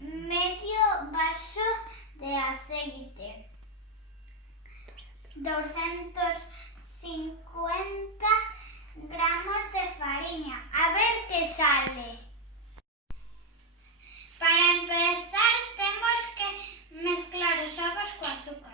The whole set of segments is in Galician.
medio vaso de aceite, 250 gramos de farina. A ver qué sale. Para empezar tenemos que mezclar os ovos co azúcar.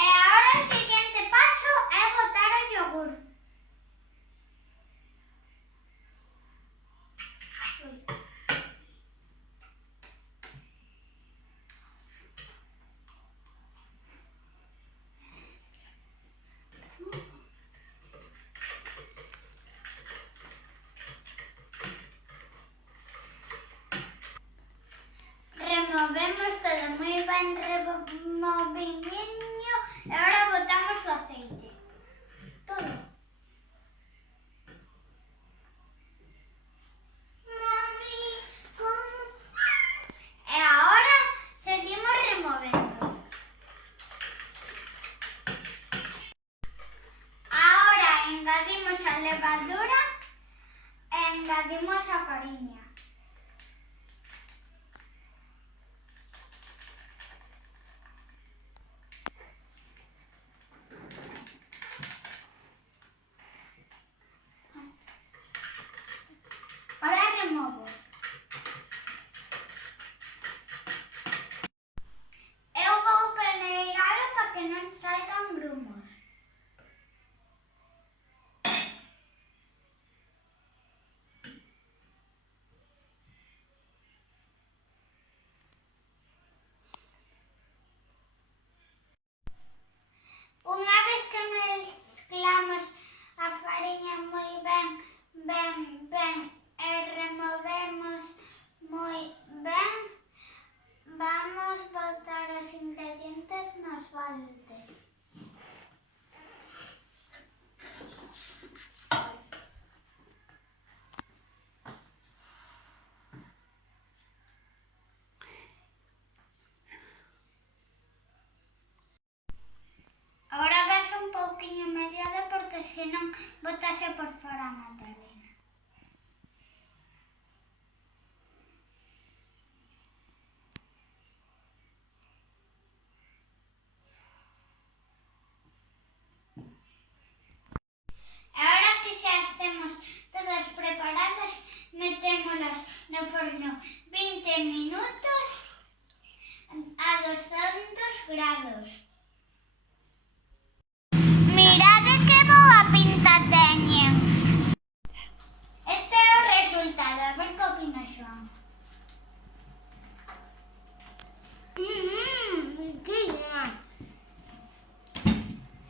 E agora o seguinte paso é botar o yogur. Removemos todo moi ben removidiño e agora botamos o aceite. Todo. Mami, como? E agora seguimos removendo. Agora engadimos a levadura e engadimos a fariña. Ahora removo. Eu vou peneiralo para que non salgan grumos. Unha vez que mezclamos a fariña moi ben e removemos moi ben, vamos botar os ingredientes nos baldes. Agora ves un pouquiño mediado porque senón botase por fora a Magdalena. E agora que xa estemos todas preparadas, metémolas no forno 20 minutos a 200 grados.